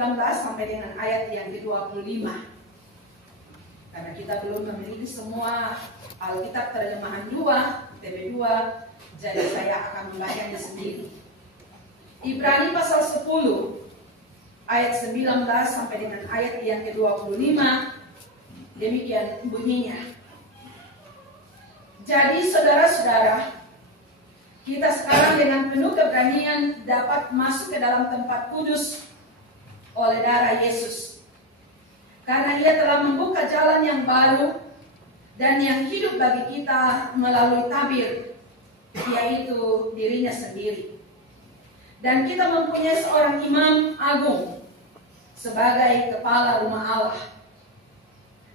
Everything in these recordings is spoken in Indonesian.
sampai dengan ayat yang ke-25. Karena kita belum memiliki semua Alkitab terjemahan 2, TP2, jadi saya akan membacanya sendiri. Ibrani pasal 10 ayat 19 sampai dengan ayat yang ke-25, demikian bunyinya. Jadi saudara-saudara, kita sekarang dengan penuh keberanian dapat masuk ke dalam tempat kudus oleh darah Yesus. Karena Ia telah membuka jalan yang baru dan yang hidup bagi kita melalui tabir, yaitu dirinya sendiri. Dan kita mempunyai seorang imam agung sebagai kepala rumah Allah.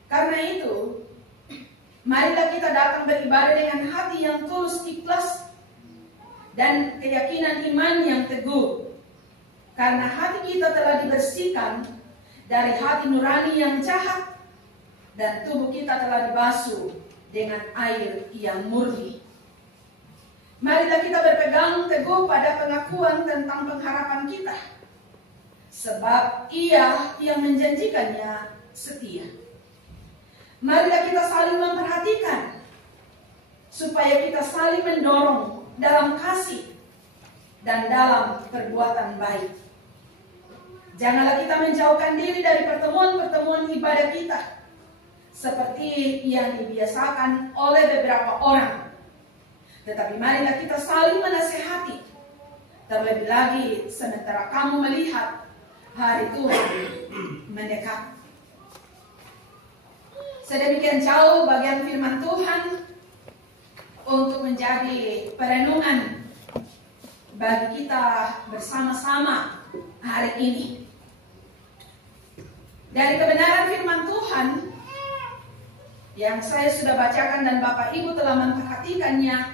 Karena itu, marilah kita datang beribadah dengan hati yang tulus ikhlas dan keyakinan iman yang teguh. Karena hati kita telah dibersihkan dari hati nurani yang jahat, dan tubuh kita telah dibasuh dengan air yang murni. Marilah kita berpegang teguh pada pengakuan tentang pengharapan kita, sebab Ia yang menjanjikannya setia. Marilah kita saling memperhatikan, supaya kita saling mendorong dalam kasih dan dalam perbuatan baik. Janganlah kita menjauhkan diri dari pertemuan-pertemuan ibadah kita, seperti yang dibiasakan oleh beberapa orang. Tetapi marilah kita saling menasehati, terlebih lagi sementara kamu melihat hari Tuhan mendekat. Sedemikian jauh bagian firman Tuhan untuk menjadi perenungan bagi kita bersama-sama hari ini. Dari kebenaran firman Tuhan yang saya sudah bacakan dan Bapak Ibu telah memperhatikannya,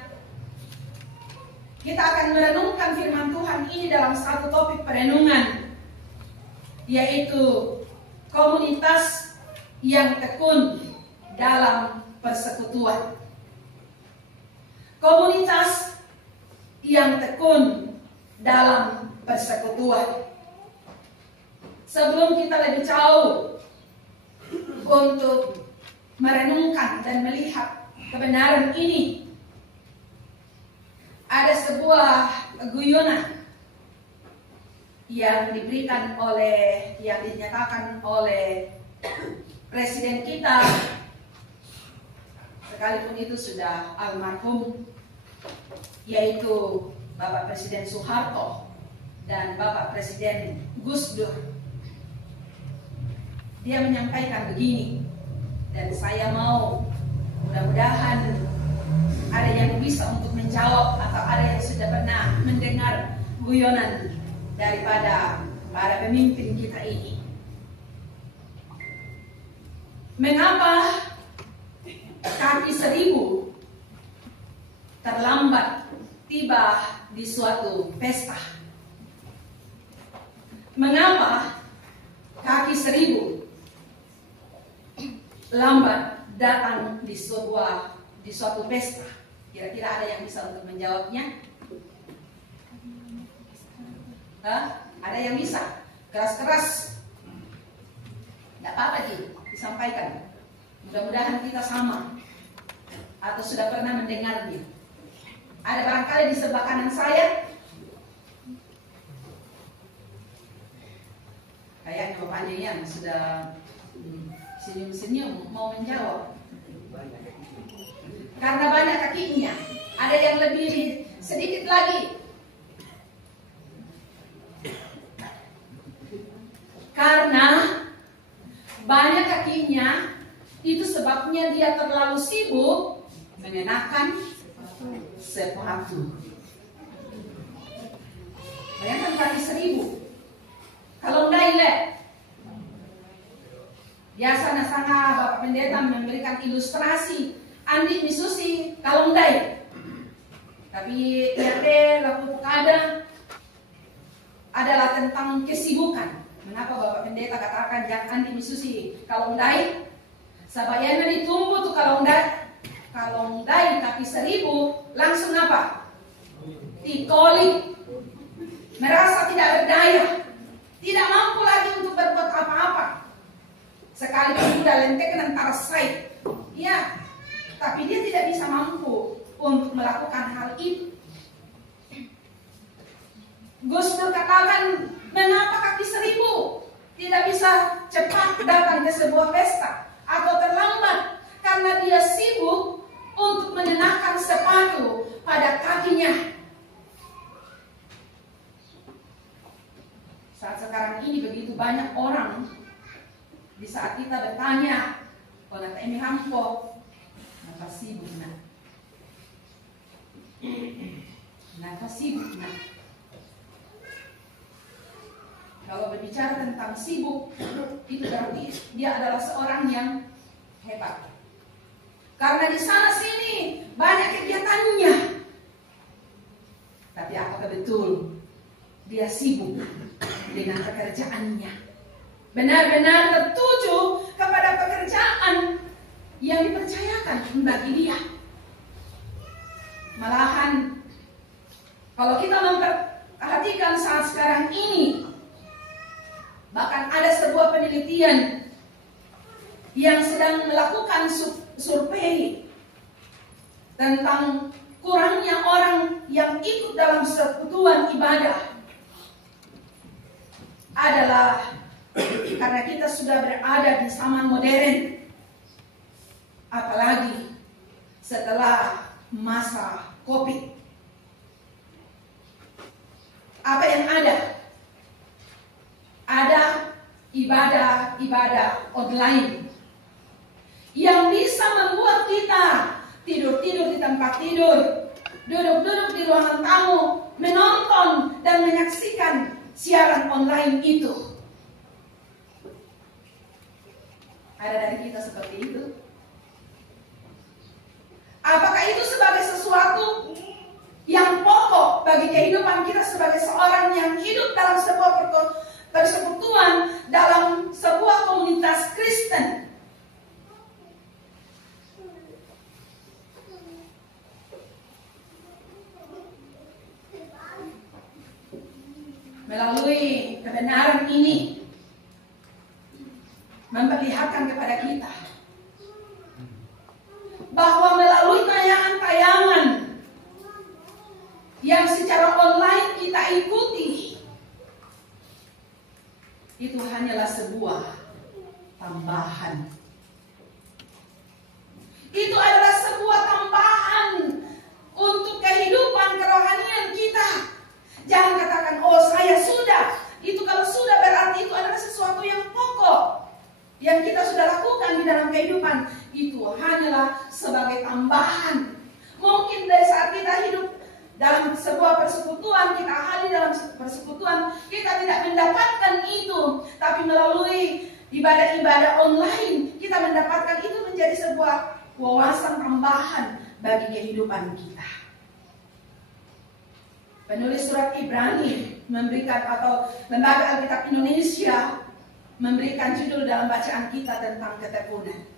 kita akan merenungkan firman Tuhan ini dalam satu topik perenungan, yaitu komunitas yang tekun dalam persekutuan. Komunitas yang tekun dalam persekutuan. Sebelum kita lebih jauh untuk merenungkan dan melihat kebenaran ini, ada sebuah guyonan yang dinyatakan oleh presiden kita, sekalipun itu sudah almarhum, yaitu Bapak Presiden Soeharto dan Bapak Presiden Gus Dur. Dia menyampaikan begini, dan saya mau mudah-mudahan ada yang bisa untuk menjawab atau ada yang sudah pernah mendengar guyonan daripada para pemimpin kita ini. Mengapa kaki 1000 terlambat tiba di suatu pesta? Mengapa kaki 1000 lambat datang di suatu pesta? Kira-kira ada yang bisa untuk menjawabnya? Ada yang bisa? Keras-keras? Tidak apa-apa disampaikan. Mudah-mudahan kita sama atau sudah pernah mendengarnya. Ada barangkali di sebelah kanan saya? Kayaknya bapaknya yang sudah senyum-senyum mau menjawab. Karena banyak kakinya. Ada yang lebih sedikit lagi. Karena banyak kakinya, itu sebabnya dia terlalu sibuk mengenakan sepatu. Bayangkan kaki 1000. Kalau enggak, biasanya sana Bapak Pendeta memberikan ilustrasi Andi misusi kalau enggak. Tapi lihatnya laku adalah tentang kesibukan. Mengapa Bapak Pendeta katakan jangan Andi misusi kalau enggak? Sabayana ditunggu tuh kalau enggak kaki 1000 langsung apa? Titoli, merasa tidak berdaya. tidak mampu lagi untuk berbuat apa-apa. Sekalipun sudah lentekan antara saya, ya, tapi dia tidak bisa mampu untuk melakukan hal itu. Gus Dur katakan, mengapa kaki 1000 tidak bisa cepat datang ke sebuah pesta atau terlambat? Karena dia sibuk untuk mengenakan sepatu pada kakinya. Saat sekarang ini begitu banyak orang, di saat kita bertanya, kalau nanti ini hampo, kenapa sibuk nak? Kenapa sibuk nak? Kalau berbicara tentang sibuk, itu berarti dia adalah seorang yang hebat. Karena di sana sini banyak kegiatannya. Tapi apakah betul dia sibuk dengan pekerjaannya? Benar-benar tertuju kepada pekerjaan yang dipercayakan bagi dia. Malahan kalau kita memperhatikan saat sekarang ini, bahkan ada sebuah penelitian yang sedang melakukan survei tentang kurangnya orang yang ikut dalam persekutuan ibadah adalah karena kita sudah berada di zaman modern, apalagi setelah masa COVID. Apa yang ada? Ada ibadah-ibadah online yang bisa membuat kita tidur-tidur di tempat tidur, duduk-duduk di ruangan tamu, menonton dan menyaksikan siaran online itu. Ada dari kita seperti itu? Apakah itu sebagai sesuatu yang pokok bagi kehidupan kita sebagai seorang yang hidup dalam sebuah persekutuan, dalam sebuah komunitas Kristen? Melalui kebenaran ini memperlihatkan kepada kita bahwa melalui tayangan-tayangan yang secara online kita ikuti, itu hanyalah sebuah tambahan. Itu adalah sebuah tambahan untuk kehidupan kerohanian kita. Jangan katakan, oh saya sudah. Itu kalau sudah berarti itu adalah sesuatu yang pokok yang kita sudah lakukan di dalam kehidupan. Itu hanyalah sebagai tambahan. Mungkin dari saat kita hidup dalam sebuah persekutuan, kita hadir dalam persekutuan, kita tidak mendapatkan itu. Tapi melalui ibadah-ibadah online, kita mendapatkan itu menjadi sebuah wawasan tambahan bagi kehidupan kita. Penulis surat Ibrani memberikan, atau Lembaga Alkitab Indonesia memberikan judul dalam bacaan kita tentang ketekunan.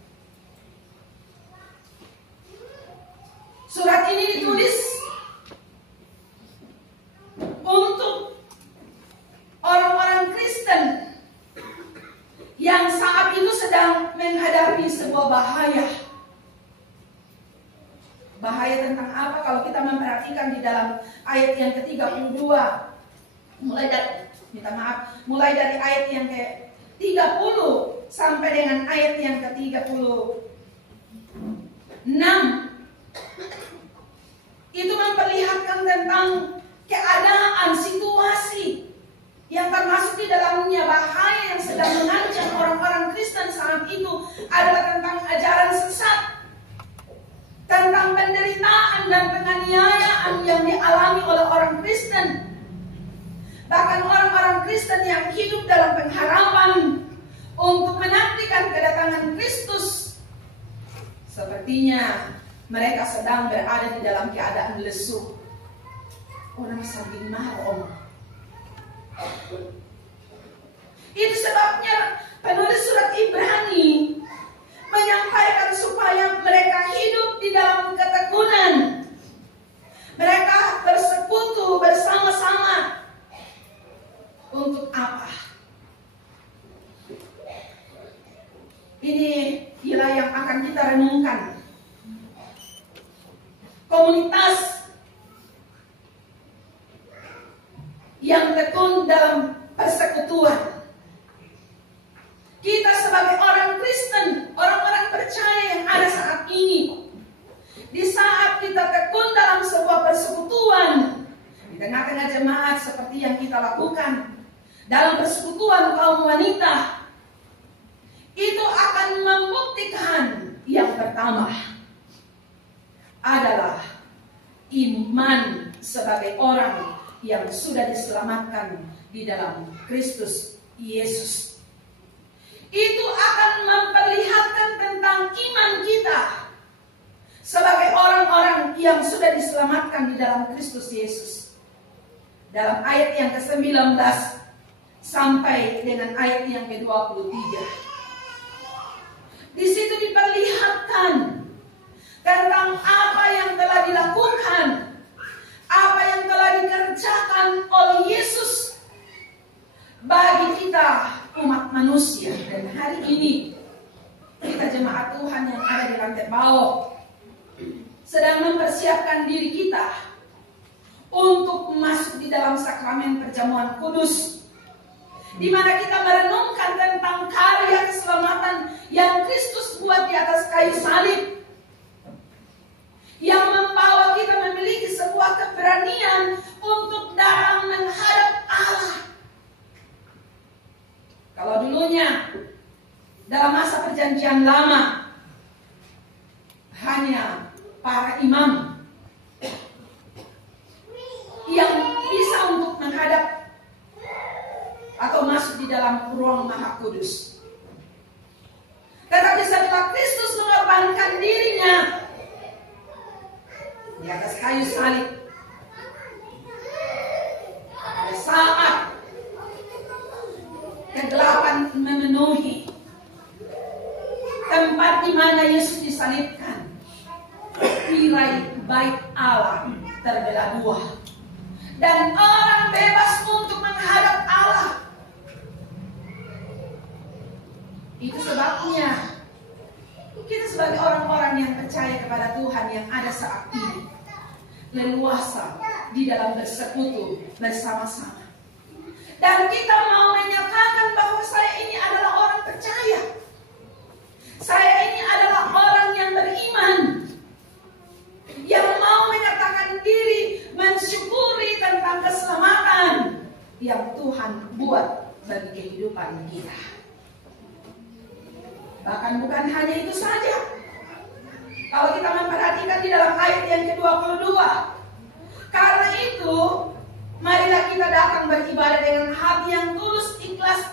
Surat ini ditulis untuk orang-orang Kristen yang saat itu sedang menghadapi sebuah bahaya. Bahaya tentang apa? Kalau kita memperhatikan di dalam ayat yang ke-32, mulai dari ayat yang ke-30 sampai dengan ayat yang ke-36, itu memperlihatkan tentang keadaan, situasi yang termasuk di dalamnya bahaya yang sedang mengancam orang-orang Kristen saat itu adalah tentang ajaran sesat, tentang penderitaan dan penganiayaan yang dialami oleh orang Kristen. Bahkan orang-orang Kristen yang hidup dalam pengharapan untuk menantikan kedatangan Kristus, sepertinya mereka sedang berada di dalam keadaan lesu. Orang saking marah, Itu sebabnya penulis surat Ibrani menyampaikan supaya mereka hidup di dalam ketekunan. Mereka bersekutu bersama-sama. Untuk apa? Ini ialah yang akan kita renungkan. Komunitas yang tekun dalam persekutuan. Kita sebagai orang Kristen, orang-orang percaya yang ada saat ini, di saat kita tekun dalam sebuah persekutuan, di tengah-tengah jemaat seperti yang kita lakukan, dalam persekutuan kaum wanita, itu akan membuktikan yang pertama adalah iman sebagai orang yang sudah diselamatkan di dalam Kristus Yesus. Itu akan memperlihatkan tentang iman kita sebagai orang-orang yang sudah diselamatkan di dalam Kristus Yesus. Dalam ayat yang ke-19 sampai dengan ayat yang ke-23. Di situ diperlihatkan tentang apa yang telah dilakukan, apa yang telah dikerjakan oleh Yesus bagi kita umat manusia. Dan hari ini kita jemaat Tuhan yang ada di lantai bawah sedang mempersiapkan diri kita untuk masuk di dalam sakramen perjamuan kudus, di mana kita merenungkan tentang karya keselamatan yang Kristus buat di atas kayu salib, yang membawa kita memiliki sebuah keberanian untuk datang menghadap Allah. Kalau dulunya dalam masa perjanjian lama hanya para imam yang bisa untuk menghadap atau masuk di dalam ruang maha kudus, tetapi setelah Kristus mengorbankan dirinya di atas kayu salib, pada saat kegelapan memenuhi tempat di mana Yesus disalibkan, tirai bait Allah terbelah dua, dan orang bebas untuk menghadap Allah. Itu sebabnya kita sebagai orang-orang yang percaya kepada Tuhan yang ada saat ini leluasa di dalam bersekutu bersama-sama. Dan kita mau menyatakan bahwa saya ini adalah orang percaya. Saya ini adalah orang yang beriman, yang mau menyatakan diri mensyukuri tentang keselamatan yang Tuhan buat bagi kehidupan kita. Bahkan bukan hanya itu saja. Kalau kita memperhatikan di dalam ayat yang ke-22, karena itu marilah kita datang beribadah dengan hati yang tulus, ikhlas,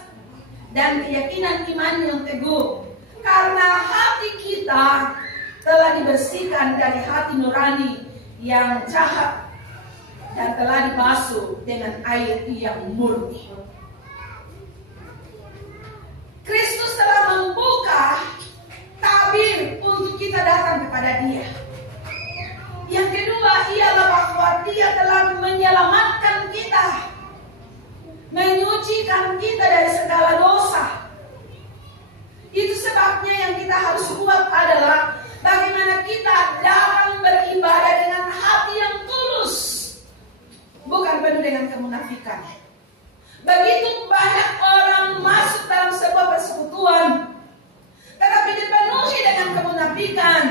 dan keyakinan iman yang teguh. Karena hati kita telah dibersihkan dari hati nurani yang jahat dan telah dibasuh dengan air yang murni. Kristus telah membuka tabir untuk kita datang kepada Dia. Yang kedua ialah bahwa Dia telah menyelamatkan kita, menyucikan kita dari segala dosa. Itu sebabnya yang kita harus buat adalah bagaimana kita datang beribadah dengan hati yang tulus, bukan penuh dengan kemunafikan. Begitu banyak orang masuk dalam sebuah persekutuan, tetapi dipenuhi dengan kemunafikan.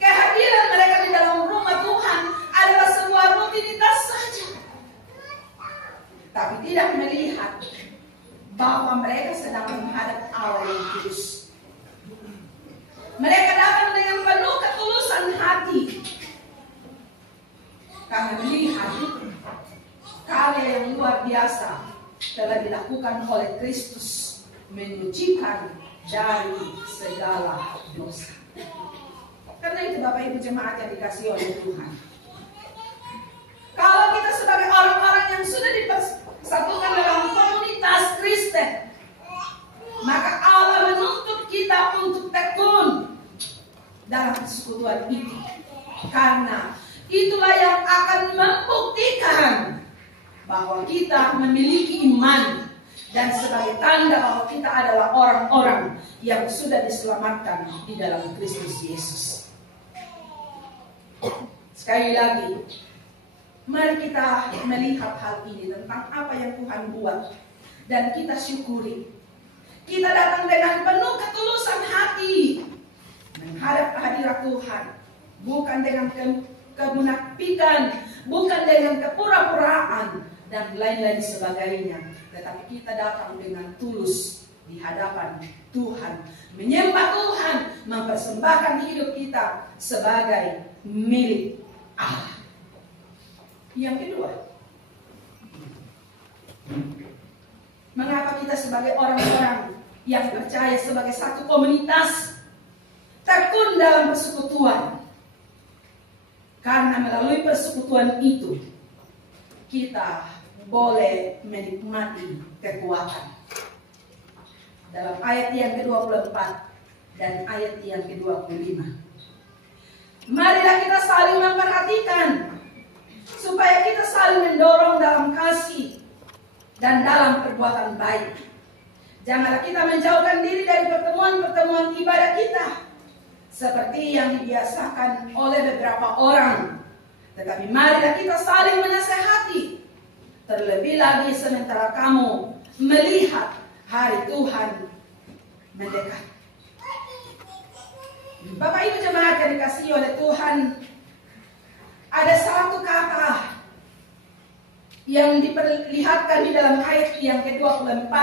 Kehadiran mereka di dalam rumah Tuhan adalah sebuah rutinitas saja, tapi tidak melihat bahwa mereka sedang menghadap Allah yang kudus. Mereka datang dengan penuh ketulusan hati karena melihat karya yang luar biasa telah dilakukan oleh Kristus, menyucikan dari segala dosa. Karena itu Bapak Ibu jemaat yang dikasihi oleh Tuhan, kalau kita sebagai orang-orang yang sudah dipersatukan dalam komunitas Kristen, maka Allah menuntut kita untuk tekun dalam persekutuan itu. Karena itulah yang akan membuktikan bahwa kita memiliki iman, dan sebagai tanda bahwa kita adalah orang-orang yang sudah diselamatkan di dalam Kristus Yesus. Sekali lagi, mari kita melihat hal ini tentang apa yang Tuhan buat dan kita syukuri. Kita datang dengan penuh ketulusan hati menghadap hadirat Tuhan, bukan dengan kemunafikan, bukan dengan kepura-puraan dan lain-lain sebagainya, tetapi kita datang dengan tulus di hadapan Tuhan, menyembah Tuhan, mempersembahkan hidup kita sebagai milik Allah. Yang kedua, mengapa kita sebagai orang-orang yang percaya sebagai satu komunitas tekun dalam persekutuan? Karena melalui persekutuan itu kita boleh menikmati kekuatan. Dalam ayat yang ke-24 dan ayat yang ke-25. Marilah kita saling memperhatikan supaya kita saling mendorong dalam kasih dan dalam perbuatan baik. Janganlah kita menjauhkan diri dari pertemuan-pertemuan ibadah kita seperti yang dibiasakan oleh beberapa orang, tetapi marilah kita saling menasehati, terlebih lagi sementara kamu melihat hari Tuhan mendekat. Bapak Ibu jemaat yang dikasihi oleh Tuhan, ada satu kata yang diperlihatkan di dalam ayat yang ke-24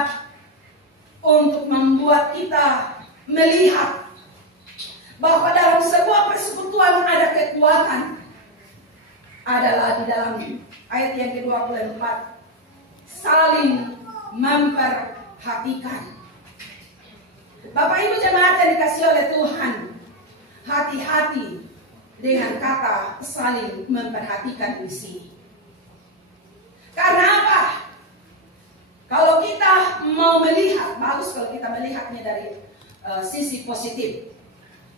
untuk membuat kita melihat bahwa dalam sebuah persekutuan ada kekuatan. Adalah di dalam ayat yang ke-24, saling memperhatikan. Bapak Ibu jemaat yang dikasihi oleh Tuhan, hati-hati dengan kata saling memperhatikan di sini. Karena apa? Kalau kita mau melihat, bagus kalau kita melihatnya dari sisi positif.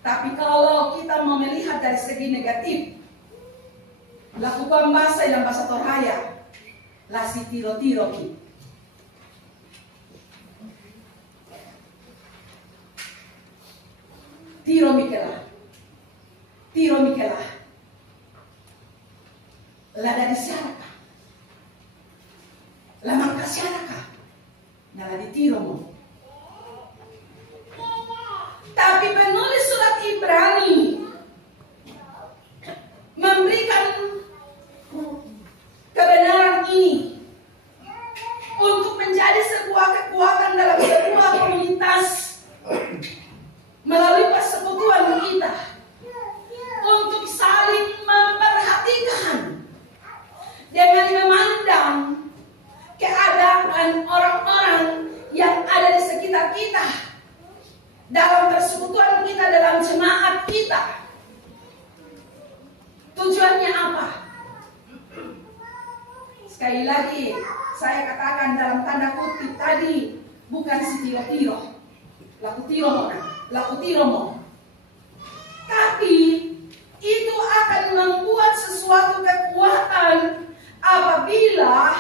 Tapi kalau kita mau melihat dari segi negatif, lakukan bahasa yang bahasa Toraya, lasi tiro-tiro ki. Tiro Mikela. La dari siapa? La manca siapa? Nala di tiro mo. Tapi penulis surat Ibrani memberikan kebenaran ini untuk menjadi sebuah kekuatan dalam sebuah komunitas melalui persekutuan kita untuk saling memperhatikan dengan memandang keadaan orang-orang yang ada di sekitar kita dalam persekutuan kita, dalam jemaat kita. Tujuannya apa? Sekali lagi saya katakan dalam tanda kutip tadi, bukan si tiro-tiro, laku tiro mo. Tapi itu akan membuat sesuatu kekuatan apabila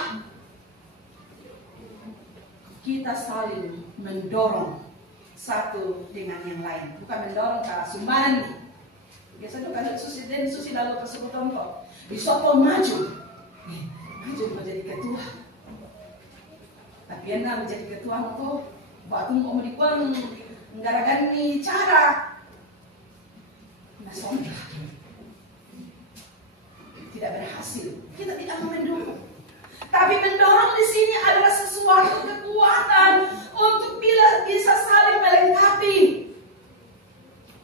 kita saling mendorong satu dengan yang lain, bukan mendorong ke sumbangan. Biasanya kan susi lalu persekutuan kok disokong maju menjadi ketua. Tapi enak menjadi ketua kok waktu mau menikuan nggak nih cara nasonda tidak berhasil. Kita tidak mau mendorong. Tapi mendorong di sini adalah sesuatu kekuatan untuk bisa saling melengkapi.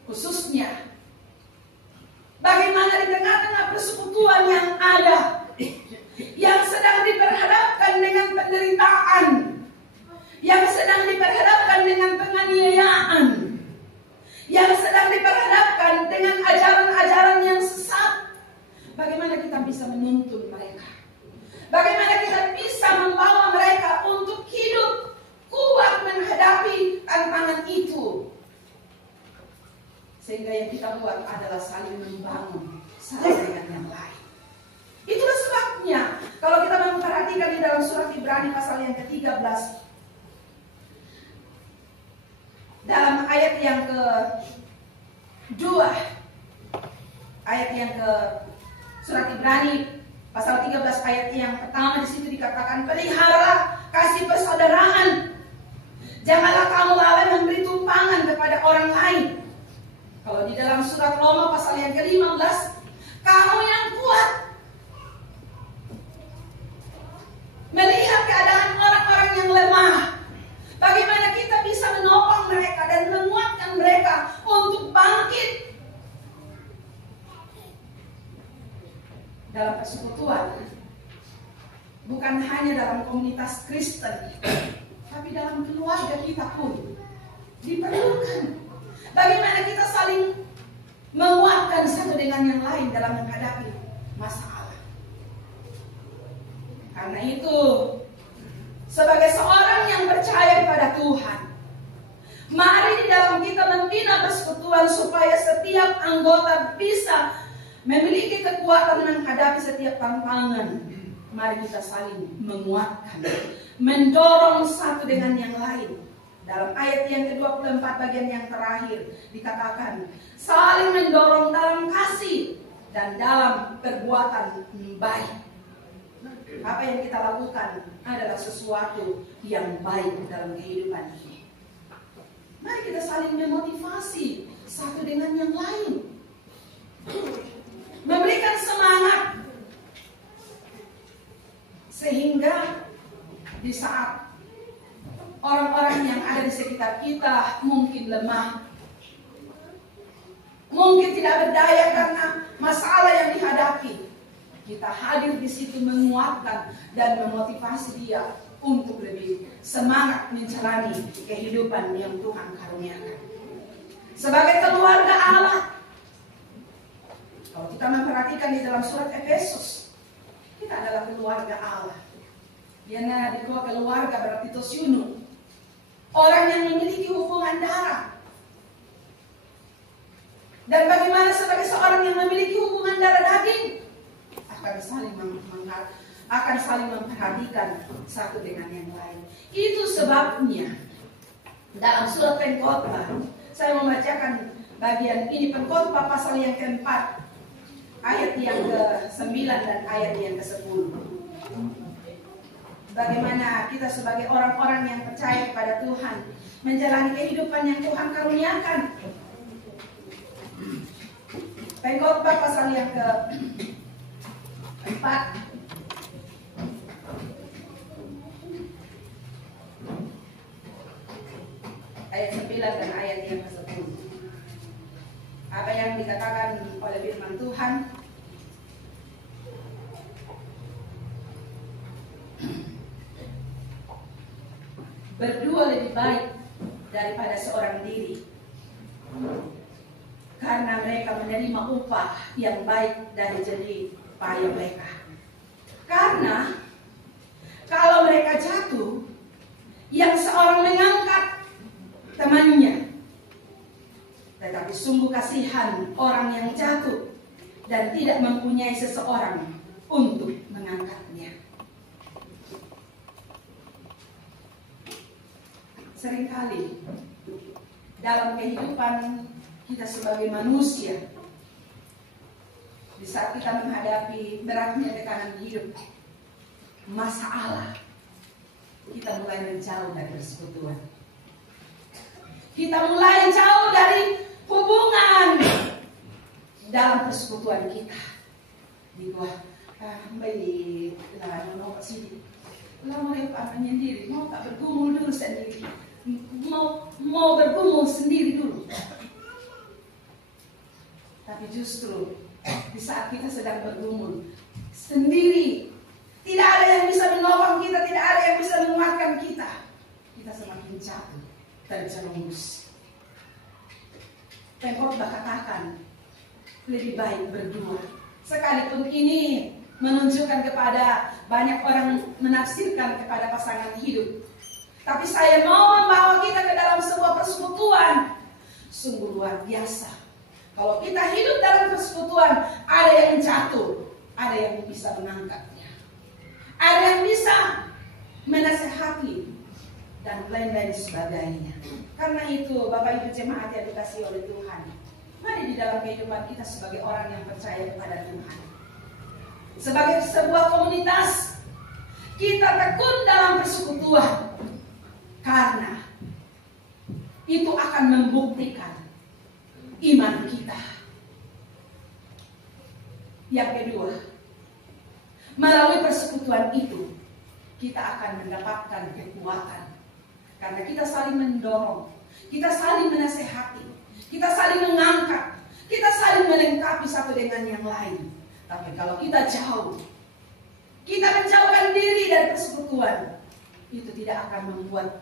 Khususnya bagaimana di tengah-tengah persekutuan yang ada, yang sedang diperhadapkan dengan penderitaan, yang sedang diperhadapkan dengan penganiayaan, yang sedang diperhadapkan dengan ajaran-ajaran yang sesat. Bagaimana kita bisa menuntun mereka? Bagaimana kita bisa membawa mereka untuk hidup kuat menghadapi tantangan itu? Sehingga yang kita buat adalah saling membangun satu dengan yang lain. Itulah sebabnya kalau kita memperhatikan di dalam surat Ibrani pasal yang ke-13 dalam ayat yang kedua, ayat yang ke surat Ibrani pasal 13 ayat yang pertama, di situ dikatakan, peliharalah kasih persaudaraan. Janganlah kamu lalai memberi tumpangan kepada orang lain. Kalau di dalam surat Roma pasal yang ke-15, kamu yang kuat melihat keadaan orang-orang yang lemah, bagaimana kita bisa menopang mereka dan menguatkan mereka untuk bangkit dalam persekutuan. Bukan hanya dalam komunitas Kristen, tapi dalam keluarga kita pun diperlukan. Bagaimana kita saling menguatkan satu dengan yang lain dalam menghadapi masalah. Karena itu, sebagai seorang yang percaya kepada Tuhan, mari di dalam kita membina persekutuan supaya setiap anggota bisa memiliki kekuatan menghadapi setiap tantangan. Mari kita saling menguatkan, mendorong satu dengan yang lain. Dalam ayat yang ke-24 bagian yang terakhir dikatakan, saling mendorong dalam kasih dan dalam perbuatan baik. Apa yang kita lakukan adalah sesuatu yang baik dalam kehidupan ini. Mari kita saling memotivasi satu dengan yang lain, memberikan semangat, sehingga di saat orang-orang yang ada di sekitar kita mungkin lemah, mungkin tidak berdaya karena masalah yang dihadapi, kita hadir di situ menguatkan dan memotivasi dia untuk lebih semangat menjalani kehidupan yang Tuhan karuniakan. Sebagai keluarga Allah, kalau kita memperhatikan di dalam surat Efesus, kita adalah keluarga Allah. Yana di keluarga berarti tosyunu, orang yang memiliki hubungan darah. Dan bagaimana sebagai seorang yang memiliki hubungan darah daging akan saling memperhatikan satu dengan yang lain. Itu sebabnya dalam surat Pengkhotbah, saya membacakan bagian ini, Pengkhotbah pasal yang keempat, ayat yang ke-9 dan ayat yang ke-10. Bagaimana kita sebagai orang-orang yang percaya kepada Tuhan menjalani kehidupan yang Tuhan karuniakan. Pengkhotbah pasal yang ke-4, ayat 9 dan ayat yang ke-10. Apa yang dikatakan oleh firman Tuhan? Berdua lebih baik daripada seorang diri, karena mereka menerima upah yang baik dari jerih payah mereka. Karena kalau mereka jatuh, yang seorang mengangkat temannya, tetapi sungguh kasihan orang yang jatuh dan tidak mempunyai seseorang untuk mengangkatnya. Seringkali dalam kehidupan kita sebagai manusia, di saat kita menghadapi beratnya tekanan hidup, masalah, kita mulai menjauh dari persekutuan. Kita mulai jauh dari hubungan dalam persekutuan kita. Di bawah, baik, lah mau sini, lah mau apa sendiri, mau tak bergumul dulu sendiri, mau bergumul sendiri dulu. Tapi justru di saat kita sedang bergumul sendiri, tidak ada yang bisa menolong kita, tidak ada yang bisa menguatkan kita, kita semakin jatuh, terjerumus. Pengkhotbah katakan lebih baik berdua. Sekalipun ini menunjukkan kepada banyak orang menafsirkan kepada pasangan hidup, tapi saya mau membawa kita ke dalam sebuah persekutuan sungguh luar biasa. Kalau kita hidup dalam persekutuan, ada yang jatuh, ada yang bisa mengangkatnya, ada yang bisa menasehati, dan lain-lain sebagainya. Karena itu Bapak Ibu jemaat yang dikasihi oleh Tuhan, mari di dalam kehidupan kita sebagai orang yang percaya kepada Tuhan, sebagai sebuah komunitas, kita tekun dalam persekutuan, karena itu akan membuktikan iman kita. Yang kedua, melalui persekutuan itu kita akan mendapatkan kekuatan, karena kita saling mendorong, kita saling menasehati, kita saling mengangkat, kita saling melengkapi satu dengan yang lain. Tapi kalau kita jauh, kita menjauhkan diri dari persekutuan, itu tidak akan membuat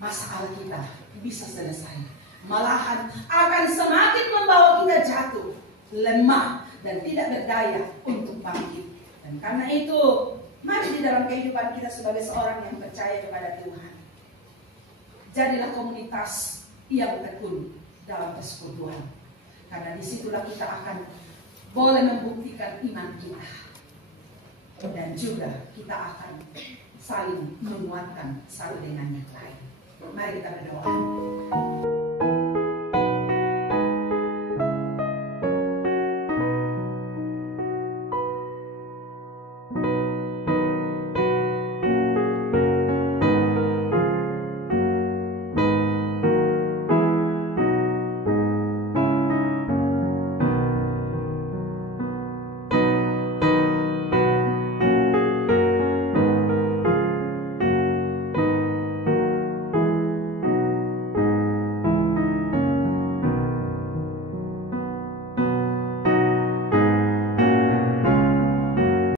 masalah kita bisa selesai. Malahan akan semakin membawa kita jatuh, lemah, dan tidak berdaya untuk bangkit. Dan karena itu, mari di dalam kehidupan kita sebagai seorang yang percaya kepada Tuhan, jadilah komunitas yang tekun dalam persekutuan. Karena disitulah kita akan boleh membuktikan iman kita. Dan juga kita akan saling menguatkan satu dengan yang lain. Mari kita berdoa.